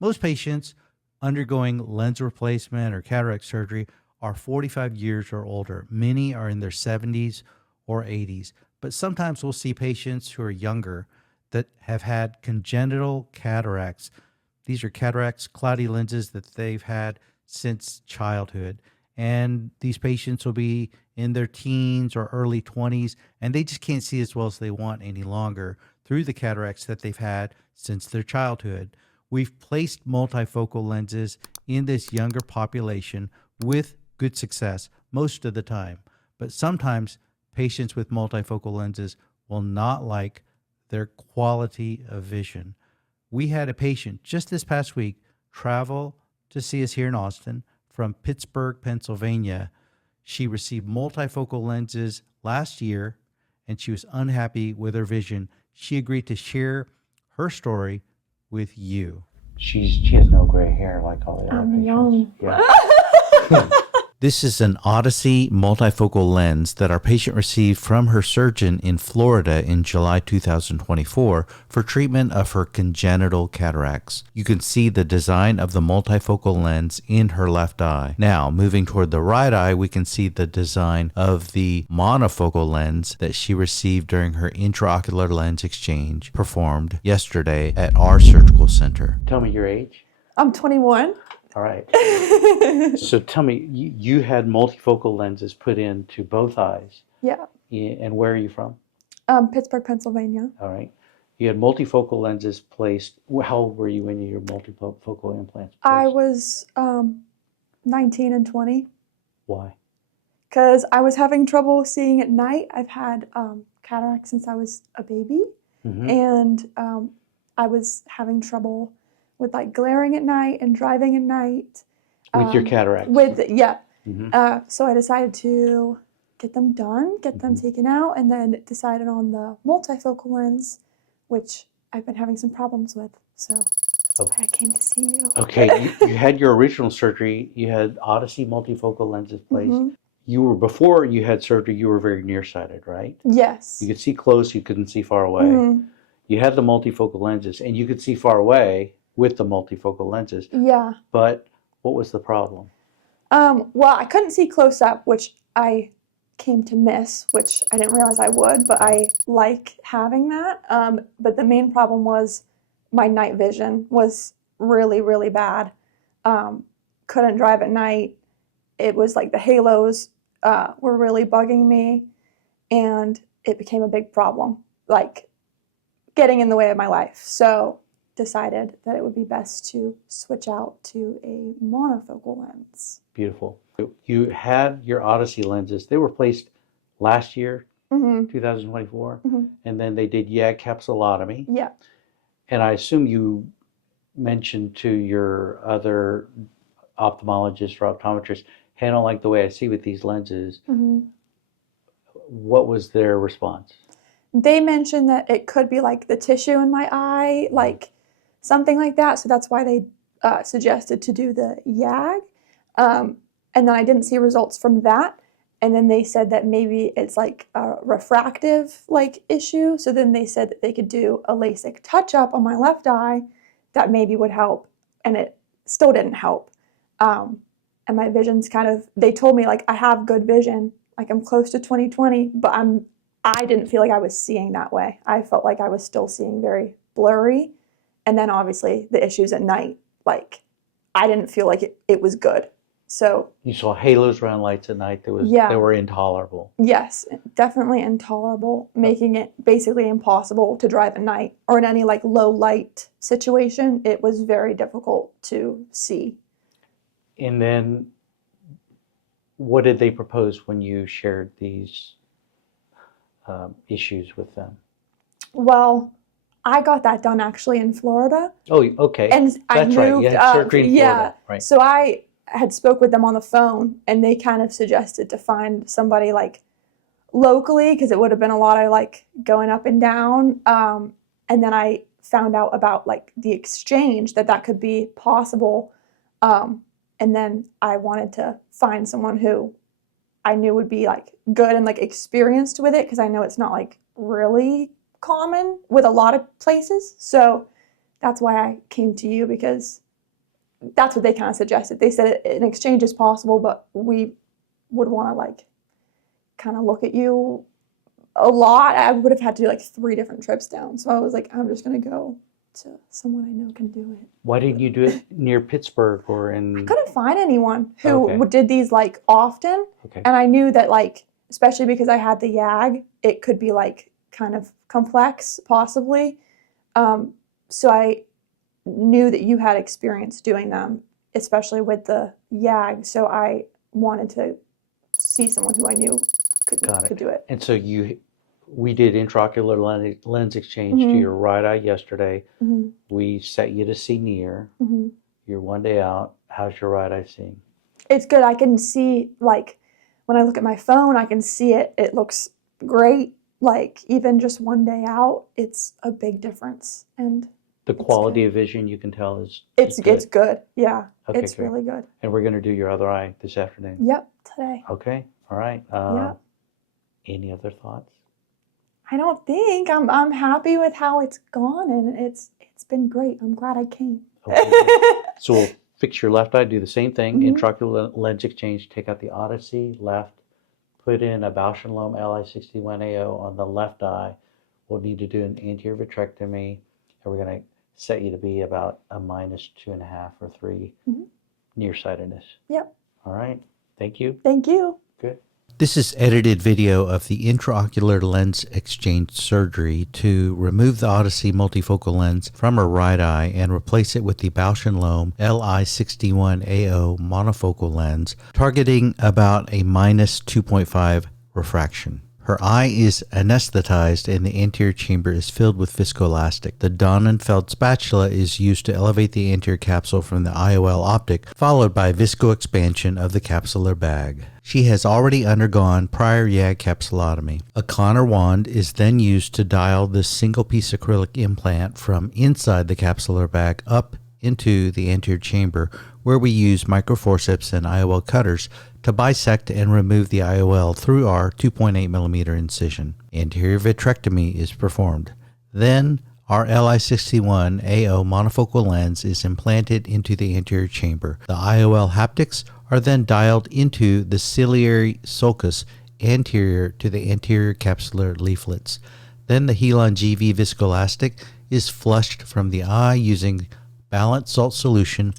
Most patients undergoing lens replacement or cataract surgery are 45 years or older. Many are in their 70s or 80s, but sometimes we'll see patients who are younger that have had congenital cataracts. These are cataracts, cloudy lenses that they've had since childhood. And these patients will be in their teens or early 20s, and they just can't see as well as they want any longer through the cataracts that they've had since their childhood. We've placed multifocal lenses in this younger population with good success most of the time, but sometimes patients with multifocal lenses will not like their quality of vision. We had a patient just this past week travel to see us here in Austin from Pittsburgh, Pennsylvania. She received multifocal lenses last year and she was unhappy with her vision. She agreed to share her story with you. She has no gray hair like all the other patients. Young. Yeah. This is an Odyssey multifocal lens that our patient received from her surgeon in Florida in July 2024 for treatment of her congenital cataracts. You can see the design of the multifocal lens in her left eye. Now, moving toward the right eye, we can see the design of the monofocal lens that she received during her intraocular lens exchange performed yesterday at our surgical center. Tell me your age. I'm 21. All right. So tell me, you had multifocal lenses put into both eyes. Yeah. And where are you from? Pittsburgh, Pennsylvania. All right. You had multifocal lenses placed. How old were you when your multifocal implants placed? I was 19 and 20. Why? Because I was having trouble seeing at night. I've had cataracts since I was a baby. Mm-hmm. And I was having trouble with like glaring at night and driving at night. With your cataracts? Yeah. Mm-hmm. So I decided to get them done, get them taken out, and then decided on the multifocal lens, which I've been having some problems with. So that's why I came to see you. Okay, you had your original surgery. You had Odyssey multifocal lenses placed. Before you had surgery, you were very nearsighted, right? Yes. You could see close, you couldn't see far away. You had the multifocal lenses, and you could see far away with the multifocal lenses. Yeah. But what was the problem? Well, I couldn't see close up, which I came to miss, which I didn't realize I would, but I like having that. But the main problem was my night vision was really, really bad. Couldn't drive at night. It was like the halos were really bugging me, and it became a big problem, like getting in the way of my life. So decided that it would be best to switch out to a monofocal lens. Beautiful. You had your Odyssey lenses. They were placed last year, 2024, and then they did YAG capsulotomy. Yeah. And I assume you mentioned to your other ophthalmologist or optometrist, hey, I don't like the way I see with these lenses. What was their response? They mentioned that it could be like the tissue in my eye, like something like that. So that's why they suggested to do the YAG. And then I didn't see results from that. And then they said that maybe it's like a refractive like issue. So then they said that they could do a LASIK touch-up on my left eye that maybe would help. And it still didn't help. And my vision's they told me like I have good vision, like I'm close to 20/20, but I didn't feel like I was seeing that way. I felt like I was still seeing very blurry. And then obviously the issues at night, like I didn't feel like it was good. So you saw halos around lights at night that were intolerable. Yes, definitely intolerable, making it basically impossible to drive at night or in any like low light situation. It was very difficult to see. And then what did they propose when you shared these issues with them? Well, I got that done actually in Florida. Oh, okay. And That's I moved right. You had surgery in Florida. Right. So I had spoke with them on the phone, and they kind of suggested to find somebody like locally because it would have been a lot of like going up and down. And then I found out about like the exchange that could be possible. And then I wanted to find someone who I knew would be like good and like experienced with it because I know it's not like really common with a lot of places. So that's why I came to you because that's what they kind of suggested. They said an exchange is possible, but we would want to like kind of look at you a lot. I would have had to do like 3 different trips down. So I was like, I'm just going to go to someone I know can do it. Why didn't you do it near Pittsburgh or I in? couldn't find anyone who Okay. did these like often. Okay. And I knew that like, especially because I had the YAG, it could be like kind of complex possibly. So I knew that you had experience doing them, especially with the YAG. So I wanted to see someone who I knew could do it. And so we did intraocular lens exchange to your right eye yesterday. We set you to see near. You're 1 day out. How's your right eye seeing? It's good. I can see, like, when I look at my phone, I can see it. It looks great. Like, even just 1 day out, it's a big difference. And the quality of vision, you can tell, is it's good. Yeah, okay, it's great. really good. And we're going to do your other eye this afternoon. Yep, today. Okay, all right. Yep. Any other thoughts? I don't think. I'm happy with how it's gone, and it's been great. I'm glad I came. Okay, so we'll fix your left eye, do the same thing, intraocular lens exchange, take out the Odyssey, left, put in a bausch and lomb Li61AO on the left eye. We'll need to do an anterior vitrectomy, and we're going to set you to be about a -2.5 or 3 nearsightedness. Yep. All right. Thank you. Thank you. Good. This is edited video of the intraocular lens exchange surgery to remove the Odyssey multifocal lens from her right eye and replace it with the Bausch & Lomb Li61AO monofocal lens, targeting about a -2.5 refraction. Her eye is anesthetized and the anterior chamber is filled with viscoelastic. The Donnenfeld spatula is used to elevate the anterior capsule from the IOL optic, followed by viscoexpansion of the capsular bag. She has already undergone prior YAG capsulotomy. A Connor wand is then used to dial this single-piece acrylic implant from inside the capsular bag up into the anterior chamber, where we use microforceps and IOL cutters to bisect and remove the IOL through our 2.8mm incision. Anterior vitrectomy is performed. Then our Li61AO monofocal lens is implanted into the anterior chamber. The IOL haptics are then dialed into the ciliary sulcus anterior to the anterior capsular leaflets. Then the Helon GV viscoelastic is flushed from the eye using balanced salt solution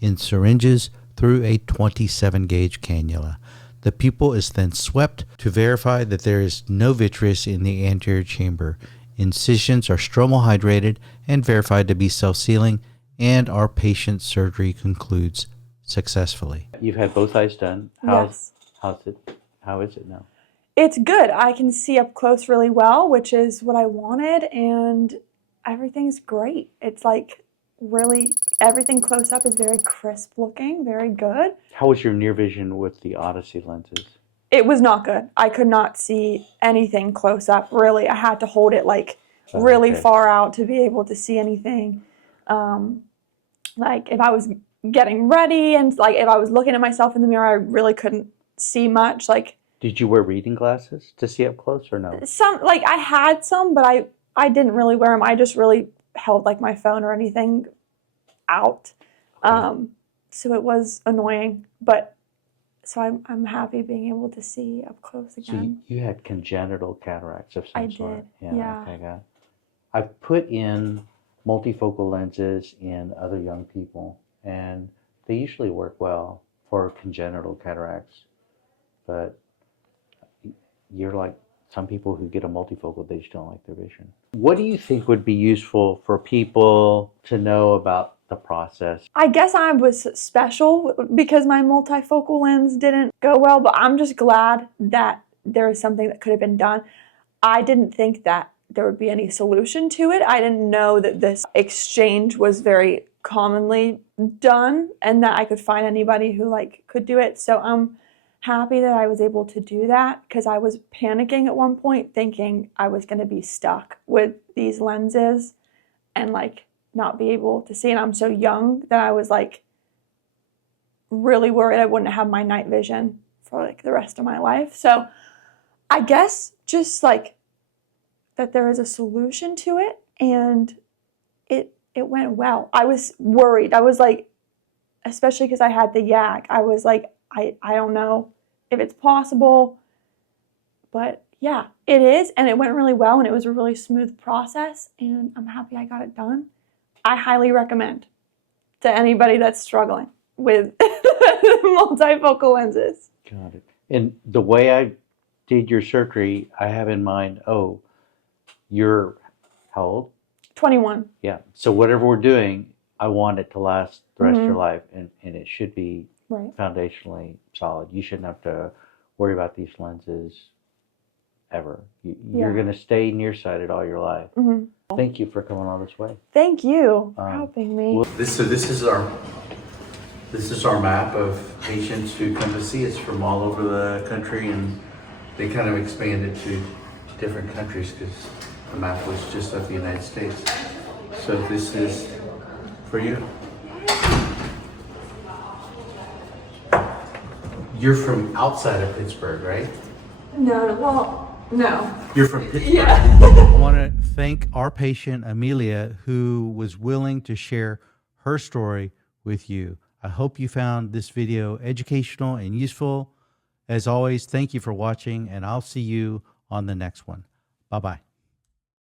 in syringes through a 27-gauge cannula. The pupil is then swept to verify that there is no vitreous in the anterior chamber. Incisions are stromal hydrated and verified to be self-sealing, and our patient's surgery concludes successfully. You've had both eyes done. How is it now? It's good. I can see up close really well, which is what I wanted, and everything's great. It's like really everything close up is very crisp looking, very good. How was your near vision with the Odyssey lenses? It was not good. I could not see anything close up, really. I had to hold it like really far out to be able to see anything. Like if I was getting ready and like if I was looking at myself in the mirror, I really couldn't see much. Like, did you wear reading glasses to see up close or no? Some, like I had some, but I didn't really wear them. I just really held like my phone or anything out. So it was annoying, but so I'm happy being able to see up close again. So you had congenital cataracts of some sort. I did, yeah. Okay, got it. I've put in multifocal lenses in other young people, and they usually work well for congenital cataracts, but you're like some people who get a multifocal, they just don't like their vision. What do you think would be useful for people to know about the process? I guess I was special because my multifocal lens didn't go well, but I'm just glad that there is something that could have been done. I didn't think that there would be any solution to it. I didn't know that this exchange was very commonly done and that I could find anybody who like could do it. So I'm happy that I was able to do that because I was panicking at one point thinking I was going to be stuck with these lenses and like not be able to see. And I'm so young that I was like really worried I wouldn't have my night vision for like the rest of my life. So I guess just like that there is a solution to it, and it went well. I was worried. I was like especially because I had the YAG. I was like, I don't know if it's possible, but yeah, it is. And it went really well, and it was a really smooth process, and I'm happy I got it done. I highly recommend to anybody that's struggling with multifocal lenses. Got it. And the way I did your surgery, I have in mind, oh, you're how old? 21. Yeah. So whatever we're doing, I want it to last the rest of your life, and it should be Right. foundationally solid. You shouldn't have to worry about these lenses ever. You're going to stay nearsighted all your life. Thank you for coming all this way. Thank you for helping me. Well, this is our map of patients who come to see us from all over the country, and they kind of expanded to different countries because the map was just of the United States. So this is for you. You're from outside of Pittsburgh, right? No. You're from Pittsburgh. Yeah. I want to thank our patient, Amelia, who was willing to share her story with you. I hope you found this video educational and useful. As always, thank you for watching, and I'll see you on the next one. Bye-bye.